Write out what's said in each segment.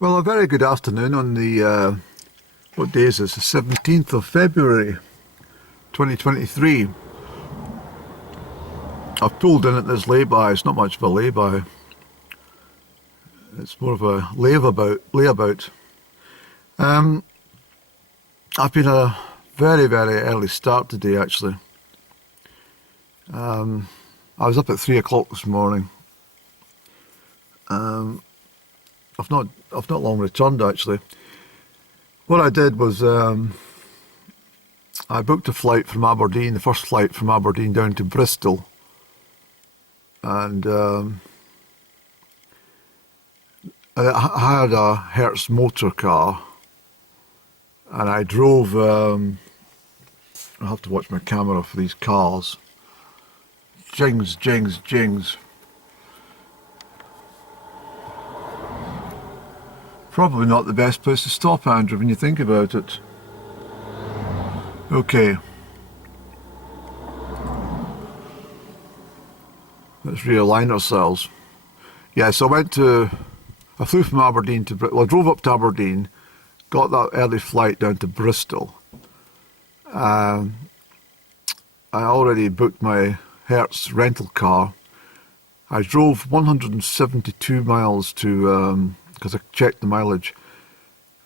Well, a very good afternoon on the, what day is this? The 17th of February, 2023. I've pulled in at this lay-by. It's not much of a lay-by. It's more of a layabout. I've been a very, very early start today, actually. I was up at 3 o'clock this morning. I've not long returned, actually. What I did was I booked a flight from Aberdeen, the first flight from Aberdeen down to Bristol, and I had a Hertz motor car, and I drove. I have to watch my camera for these cars. Jings, jings, jings. Probably not the best place to stop, Andrew, when you think about it. Okay. Let's realign ourselves. Yes, I flew from Aberdeen to, I drove up to Aberdeen, got that early flight down to Bristol. I already booked my Hertz rental car. I drove 172 miles to, because I checked the mileage,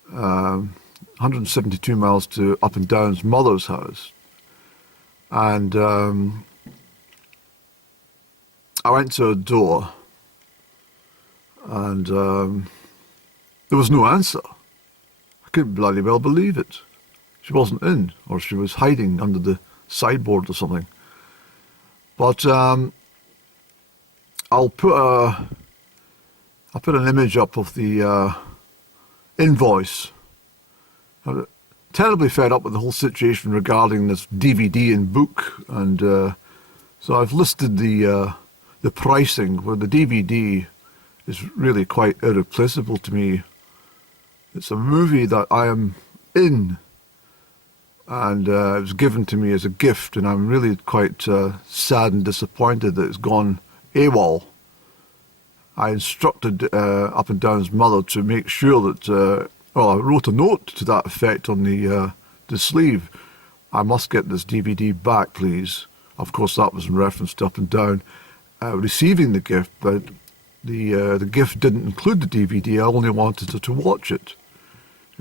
172 miles to up and down's mother's house. And I went to her door, and there was no answer. I couldn't bloody well believe it. She wasn't in, or she was hiding under the sideboard or something. But I'll put an image up of the Invoice. I'm terribly fed up with the whole situation regarding this DVD and book, and so I've listed the pricing, where the DVD is really quite irreplaceable to me. It's a movie that I am in, and it was given to me as a gift, and I'm really quite sad and disappointed that it's gone AWOL. I instructed Up and Down's mother to make sure that, I wrote a note to that effect on the sleeve. I must get this DVD back, please. Of course, that was in reference to Up and Down receiving the gift, but the gift didn't include the DVD. I only wanted her to watch it.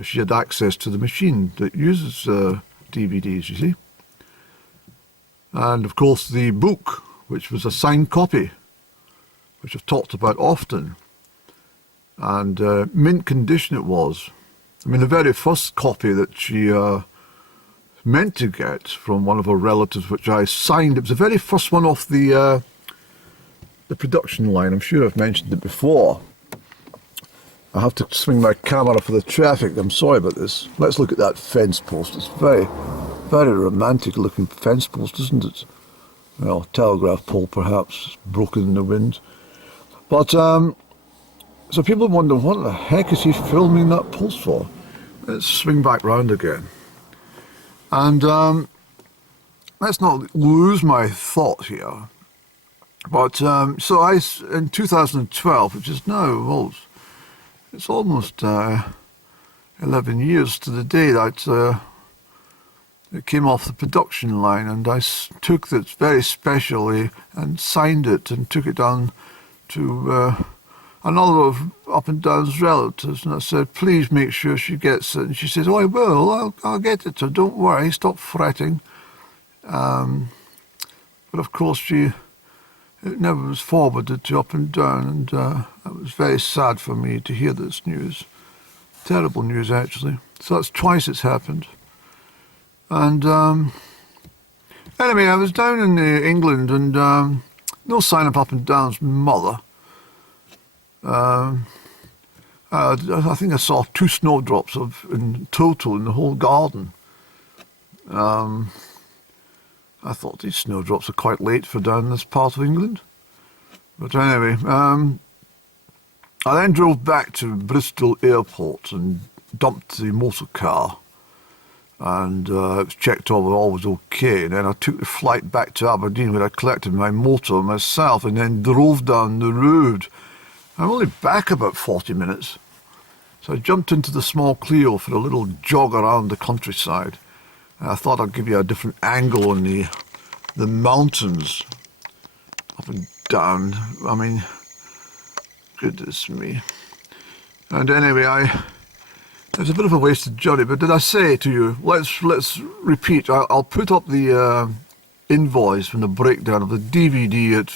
She had access to the machine that uses DVDs, you see. And of course, the book, which was a signed copy, which I've talked about often, and mint condition it was. I mean, the very first copy that she meant to get from one of her relatives, which I signed, it was the very first one off the production line. I'm sure I've mentioned it before. I have to swing my camera for the traffic. I'm sorry about this. Let's look at that fence post. It's very, very romantic looking fence post, isn't it? Well, telegraph pole perhaps, broken in the wind. But, so people wonder, what the heck is he filming that post for? Let's swing back round again. And let's not lose my thought here. But, so in 2012, which is now, well, it's almost 11 years to the day that it came off the production line, and I took it very specially and signed it and took it down to another of Up and Down's relatives, and I said, please make sure she gets it. And she says, oh, I will, I'll get it, so don't worry, stop fretting. But of course it never was forwarded to Up and Down, and it was very sad for me to hear this news. Terrible news, actually. So that's twice it's happened. And anyway, I was down in England, and no sign of Up and Down's mother. I think I saw 2 snowdrops in total in the whole garden. I thought these snowdrops are quite late for down this part of England. But anyway, I then drove back to Bristol Airport and dumped the motor car. And it was checked all was okay. And then I took the flight back to Aberdeen, where I collected my motor myself and then drove down the road. I'm only back about 40 minutes. So I jumped into the small Clio for a little jog around the countryside. And I thought I'd give you a different angle on the mountains up and down. I mean, goodness me. And anyway, it's a bit of a wasted journey, but did I say to you, let's repeat. I'll put up the invoice from the breakdown of the DVD at,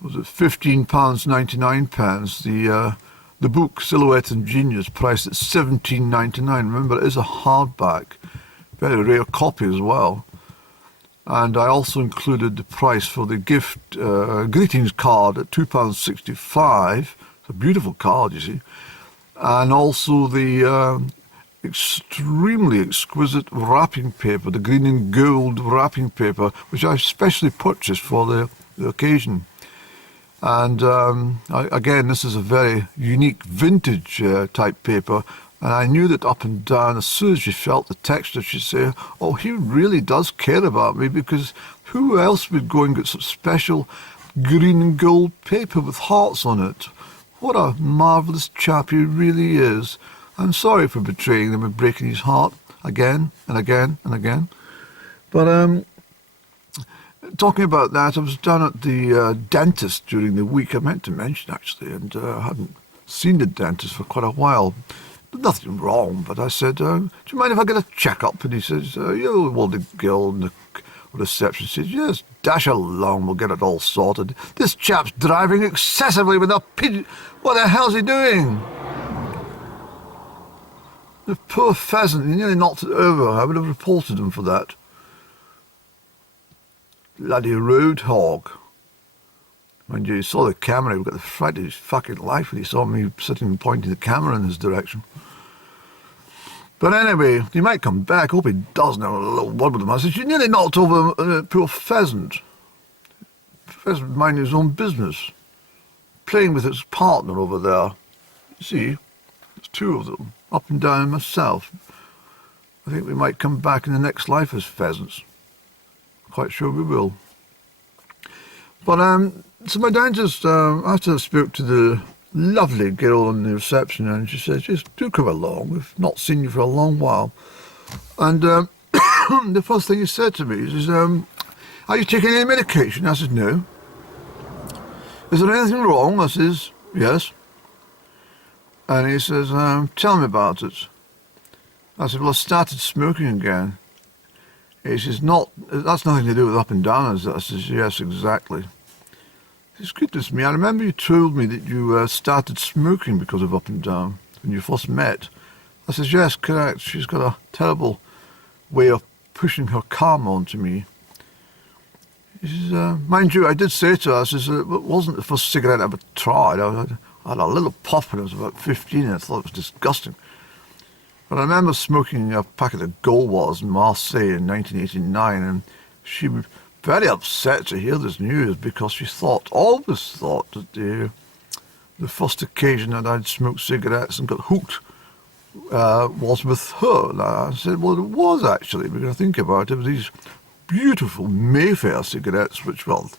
was it £15.99? The book, Silhouette and Genius, priced at £17.99. Remember, it is a hardback, very rare copy as well. And I also included the price for the gift greetings card at £2.65. It's a beautiful card, you see. And also the extremely exquisite wrapping paper, the green and gold wrapping paper, which I specially purchased for the occasion. And again, this is a very unique vintage type paper. And I knew that up and down, as soon as she felt the texture, she'd say, oh, he really does care about me, because who else would go and get such special green and gold paper with hearts on it? What a marvellous chap he really is. I'm sorry for betraying him and breaking his heart again and again and again. But talking about that, I was down at the dentist during the week. I meant to mention, actually, and I hadn't seen the dentist for quite a while. Nothing wrong, but I said, do you mind if I get a check-up? And he says, well, the girl in the reception says, yes, dash along, we'll get it all sorted. This chap's driving excessively with a pigeon. What the hell's he doing? The poor pheasant, he nearly knocked it over. I would have reported him for that. Bloody road hog. Mind you, he saw the camera, he got the fright of his fucking life when he saw me sitting and pointing the camera in his direction. But anyway, he might come back. I hope he does now. A little word with him. I said, you nearly knocked over a poor pheasant. Pheasant minding his own business. Playing with its partner over there. You see, there's two of them, up and down myself. I think we might come back in the next life as pheasants. Quite sure we will. But so my dentist, after I spoke to the lovely girl in the reception, and she said, just do come along. We've not seen you for a long while. And the first thing he said to me is, are you taking any medication? I said, no. Is there anything wrong? I says, yes. And he says, tell me about it. I said, well, I started smoking again. He says, that's nothing to do with up and down, is it? I says, yes, exactly. He says, goodness me, I remember you told me that you started smoking because of up and down when you first met. I says, yes, correct. She's got a terrible way of pushing her karma onto me. He says, mind you, I did say to her, I says, it wasn't the first cigarette I ever tried. I had a little puff when I was about 15 and I thought it was disgusting. But I remember smoking a packet of Gauloises in Marseille in 1989, and she was very upset to hear this news because she always thought that the first occasion that I'd smoked cigarettes and got hooked was with her. And I said, well, it was actually, because I think about it, it was these beautiful Mayfair cigarettes, which, well,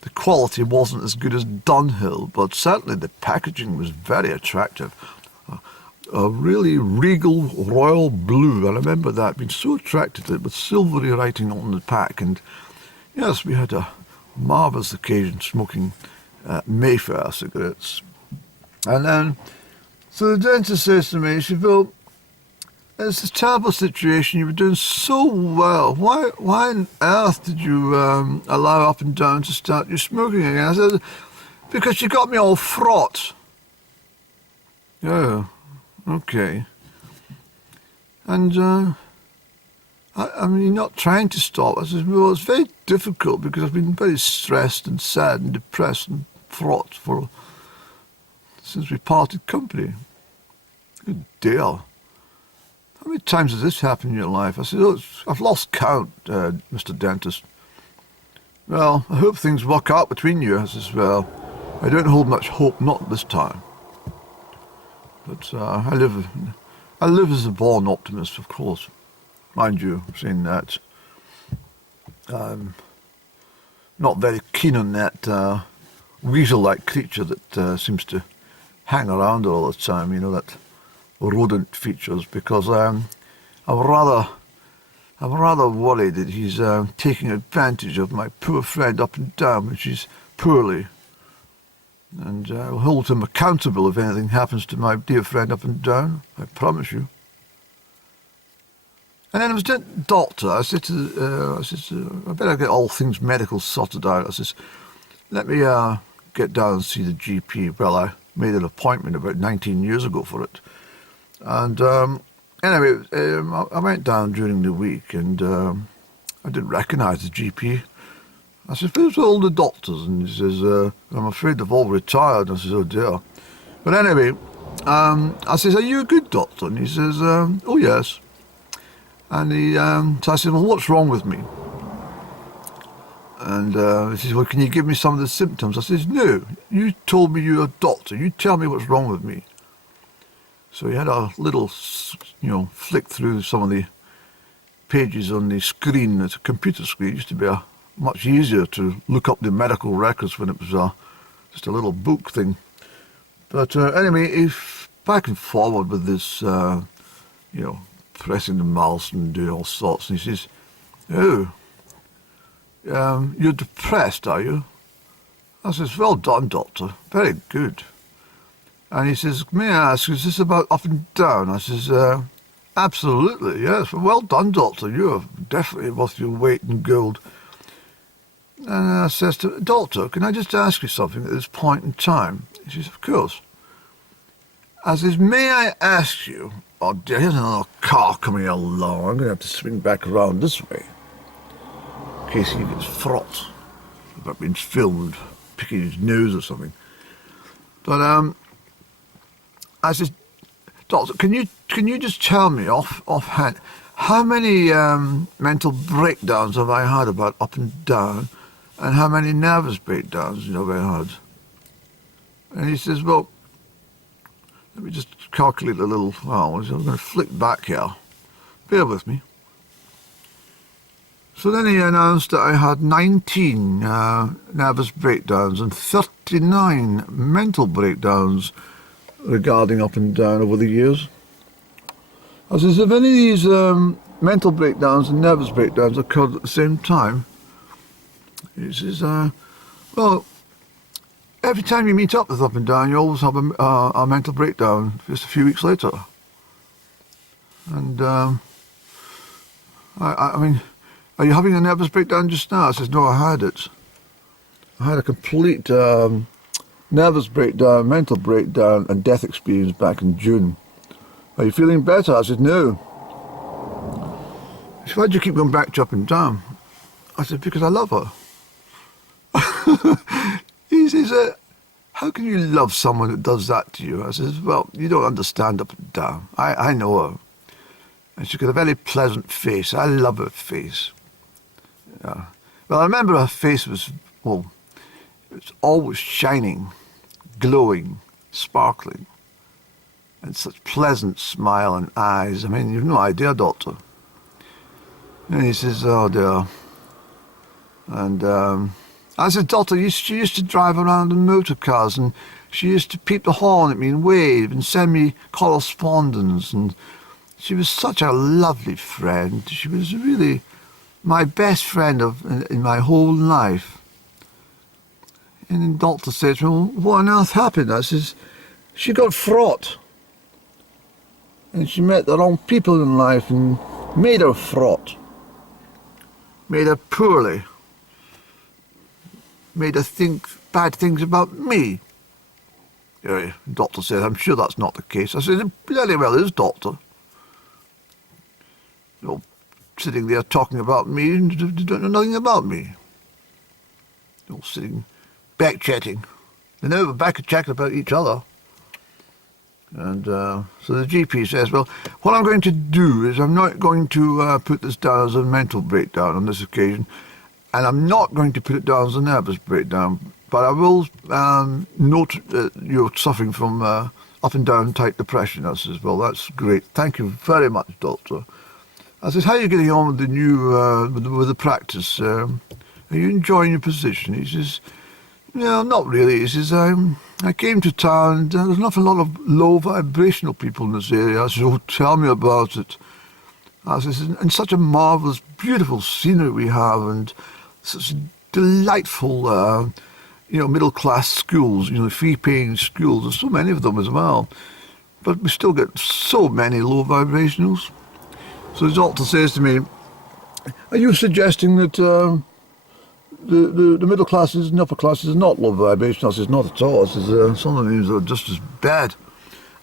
the quality wasn't as good as Dunhill, but certainly the packaging was very attractive. A really regal royal blue. I remember that, being so attracted to it, with silvery writing on the pack. And yes, we had a marvellous occasion smoking Mayfair cigarettes. And then, so the dentist says to me, she said, well, it's a terrible situation. You were doing so well. Why on earth did you allow up and down to start you smoking again? I said, because you got me all fraught. Oh. Okay. And, I mean, you're not trying to stop. I said, well, it's very difficult because I've been very stressed and sad and depressed and fraught since we parted company. Good deal. How many times has this happened in your life? I said, I've lost count, Mr. Dentist. Well, I hope things work out between you. I says, well, I don't hold much hope, not this time. But I live as a born optimist, of course. Mind you, saying that, I'm not very keen on that weasel-like creature that seems to hang around all the time. You know, that rodent features, because I'm rather worried that he's taking advantage of my poor friend up and down when she's poorly. And I'll hold him accountable if anything happens to my dear friend up and down, I promise you. And then I was the doctor. I said, I better get all things medical sorted out. I says, let me get down and see the GP. Well, I made an appointment about 19 years ago for it. And anyway, I went down during the week, and I didn't recognise the GP. I said, who's all the doctors? And he says, I'm afraid they've all retired. I says, oh dear. But anyway, I says, are you a good doctor? And he says, oh yes. And so I said, well, what's wrong with me? And he says, well, can you give me some of the symptoms? I says, no, you told me you're a doctor. You tell me what's wrong with me. So he had a little, flick through some of the pages on the screen. It's a computer screen. It used to be much easier to look up the medical records when it was just a little book thing. But anyway, he's back and forward with this, pressing the mouse and doing all sorts. And he says, oh, you're depressed, are you? I says, well done, doctor. Very good. And he says, may I ask, is this about up and down? I says, absolutely, yes. Well done, doctor. You're definitely worth your weight in gold. And I says to him, doctor, can I just ask you something at this point in time? He says, of course. I says, may I ask you, oh dear, here's another car coming along. I'm going to have to swing back around this way in case he gets fraught about being filmed picking his nose or something. But I says, doctor, can you just tell me offhand how many mental breakdowns have I had about up and down, and how many nervous breakdowns have I had? And he says, well, let me just calculate a little. Well, I'm going to flick back here. Bear with me. So then he announced that I had 19 nervous breakdowns and 39 mental breakdowns regarding up and down over the years. I says, if any of these mental breakdowns and nervous breakdowns occurred at the same time, he says, well, every time you meet up with up and down, you always have a mental breakdown just a few weeks later. And I mean, are you having a nervous breakdown just now? I says, no, I had it. I had a complete nervous breakdown, mental breakdown, and death experience back in June. Are you feeling better? I said, no. He said, why do you keep going back to up and down? I said, because I love her. He says, how can you love someone that does that to you? I says, well, you don't understand up and down. I know her. And she's got a very pleasant face. I love her face. Yeah. Well, I remember her face was, well, it's always shining, glowing, sparkling, and such pleasant smile and eyes. I mean, you've no idea, doctor. And he says, oh dear. And I said, doctor, she used to drive around in motor cars, and she used to peep the horn at me and wave and send me correspondence, and she was such a lovely friend. She was really my best friend in my whole life. And the doctor says, well, what on earth happened? I says, she got fraught. And she met the wrong people in life and made her fraught. Made her poorly. Made her think bad things about me. The doctor said, I'm sure that's not the case. I said, it bloody well is, doctor. You're sitting there talking about me and you don't know nothing about me. You're sitting back-chatting. They know back-chatting about each other. And so the GP says, well, what I'm going to do is I'm not going to put this down as a mental breakdown on this occasion, and I'm not going to put it down as a nervous breakdown, but I will note that you're suffering from up and down type depression. I says, well, that's great. Thank you very much, doctor. I says, how are you getting on with the new, with the practice? Are you enjoying your position? He says, No, not really. He says, I came to town and there's an awful lot of low vibrational people in this area. I said, oh, tell me about it. I says, and such a marvellous, beautiful scenery we have, and such delightful, middle-class schools, fee-paying schools. There's so many of them as well. But we still get so many low vibrationals. So the doctor says to me, are you suggesting that the middle classes and upper classes are not low vibration? I says, not at all. I says, some of these are just as bad.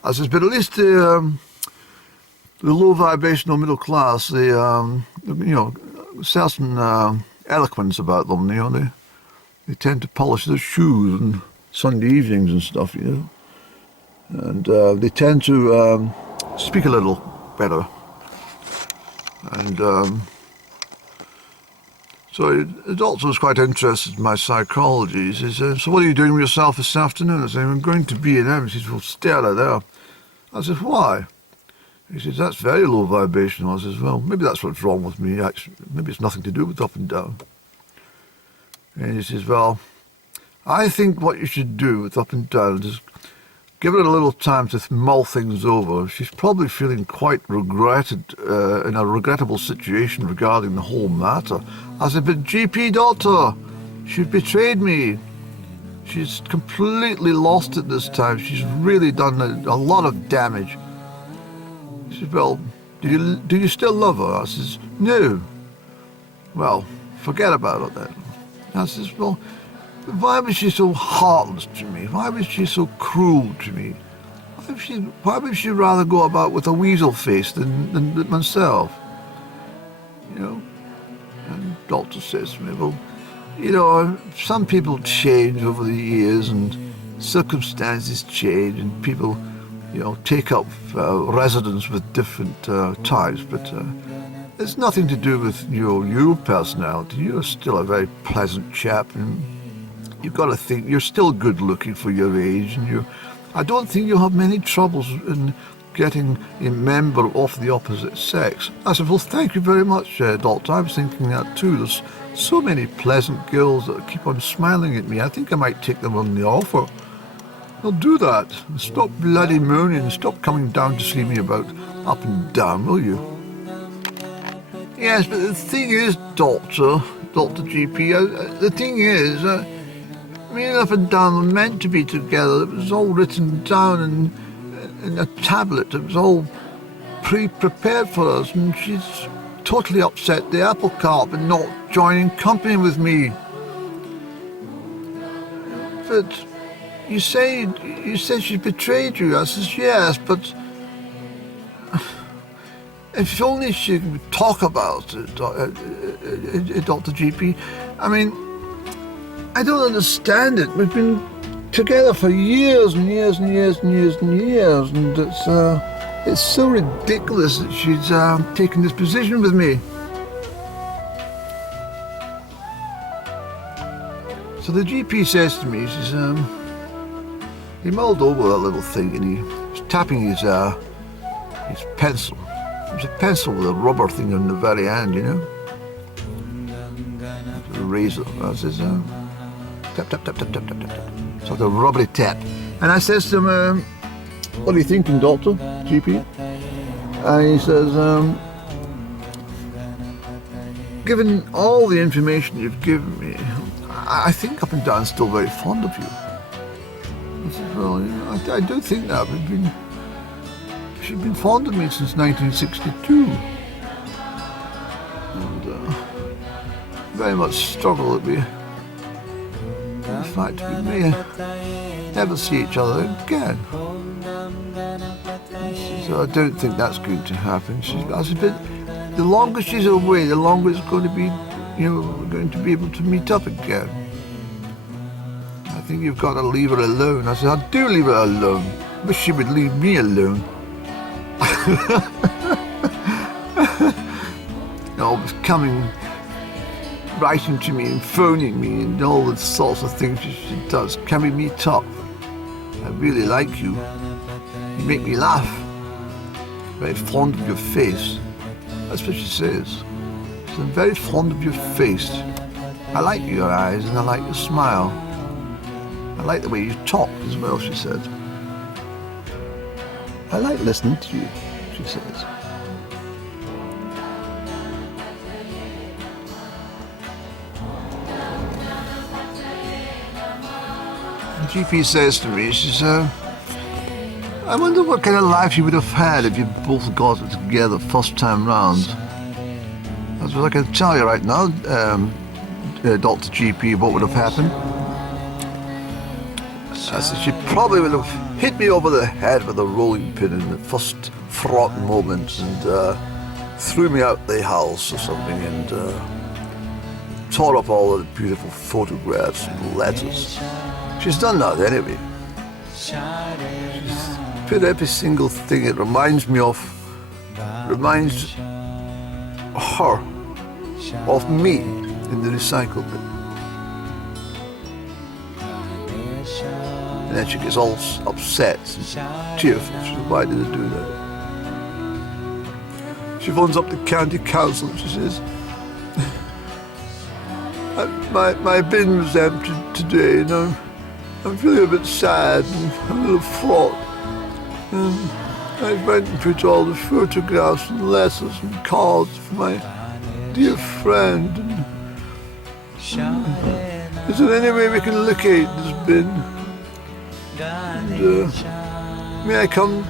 I says, but at least the low vibrational middle class, they certain eloquence about them, they tend to polish their shoes on Sunday evenings and stuff, and they tend to speak a little better. And so the doctor was quite interested in my psychology. He says, so what are you doing with yourself this afternoon? I said, I'm going to B&M. He says, well, stay out of there. I said, why? He says, that's very low vibrational. I says, well, maybe that's what's wrong with me. Actually, maybe it's nothing to do with up and down. And he says, well, I think what you should do with up and down is give her a little time to mull things over. She's probably feeling quite in a regrettable situation regarding the whole matter. I said, but GP doctor, she's betrayed me. She's completely lost it this time. She's really done a lot of damage. He says, well, do you still love her? I says, no. Well, forget about it then. I says, well, why was she so heartless to me? Why was she so cruel to me? Why would she rather go about with a weasel face than myself? And the doctor says to me, well, some people change over the years and circumstances change and people, take up residence with different types, but it's nothing to do with your personality. You're still a very pleasant chap, and you've got to think you're still good looking for your age, and I don't think you'll have many troubles in getting a member of the opposite sex. I said, well, thank you very much, doctor. I was thinking that too. There's so many pleasant girls that keep on smiling at me. I think I might take them on the offer. I'll do that. Stop bloody moaning. Stop coming down to see me about up and down, will you? Yes, but the thing is, Dr. GP, the thing is, me and up and down were meant to be together. It was all written down in a tablet. It was all pre-prepared for us, and she's totally upset the apple cart by not joining company with me. But you said she betrayed you. I says, yes, but if only she could talk about it, Dr. GP. I mean, I don't understand it. We've been together for years and years and years and years and years, and it's so ridiculous that she's taken this position with me. So the GP says to me, he says, he mulled over that little thing and he was tapping his pencil. It was a pencil with a rubber thing on the very end, a razor. I says, tap, tap, tap, tap, tap, tap, tap. Sort of rubbery tap. And I says to him, what are you thinking, doctor, GP? And he says, given all the information you've given me, I think up and down's still very fond of you. I said, well, I do think that. She's been fond of me since 1962. And very much struggle that we, in fact, we may never see each other again. So I don't think that's going to happen. I said, but the longer she's away, the longer it's going to be, we're going to be able to meet up again. I think you've got to leave her alone. I said, I do leave her alone. Wish she would leave me alone. Always coming, writing to me and phoning me and all the sorts of things she does. Can we meet up? I really like you. You make me laugh. Very fond of your face. That's what she says. She says, I'm very fond of your face. I like your eyes and I like your smile. I like the way you talk as well, she said. I like listening to you, she says. The GP says to me, she says, I wonder what kind of life you would have had if you both got it together first time round. That's what I can tell you right now, Dr. GP, what would have happened. I said she probably would have hit me over the head with a rolling pin in the first fraught moment and threw me out the house or something and tore up all the beautiful photographs and letters. She's done that anyway. She's put every single thing it reminds her of me in the recycle bin. And then she gets all upset and tearful. She says, why did I do that? She phones up the county council and she says, my bin was empty today and I'm feeling a bit sad and a little fraught. I went and put all the photographs and letters and cards for my dear friend. And, is there any way we can locate this bin? And, may I come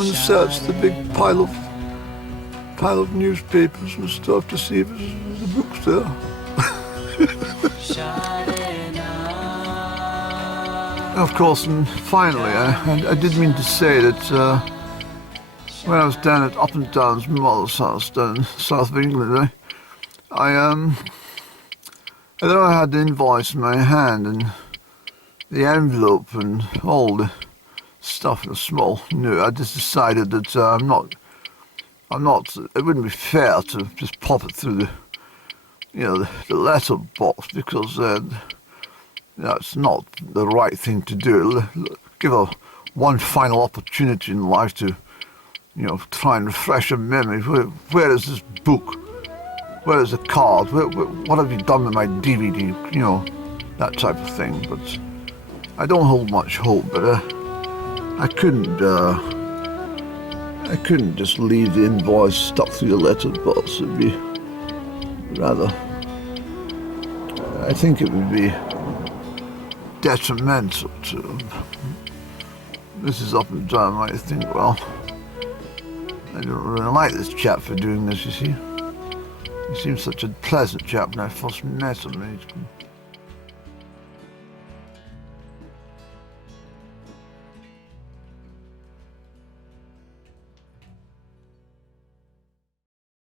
and search the big pile of newspapers and stuff to see if there's the books there? Of course, and finally, I did mean to say that when I was down at Up and Down's mother's house down in south of England, I know I had the invoice in my hand and the envelope and all the stuff in a small note. I just decided that it wouldn't be fair to just pop it through the letter box because it's not the right thing to do. Give her one final opportunity in life to, try and refresh her memory. Where is this book? Where is the card? What have you done with my DVD? That type of thing. But I don't hold much hope. But I couldn't just leave the invoice stuck through the letterbox. It'd be rather. I think it would be detrimental to Mrs. Up and Down. I think, well, I don't really like this chap for doing this, you see. He seems such a pleasant chap when I first met him.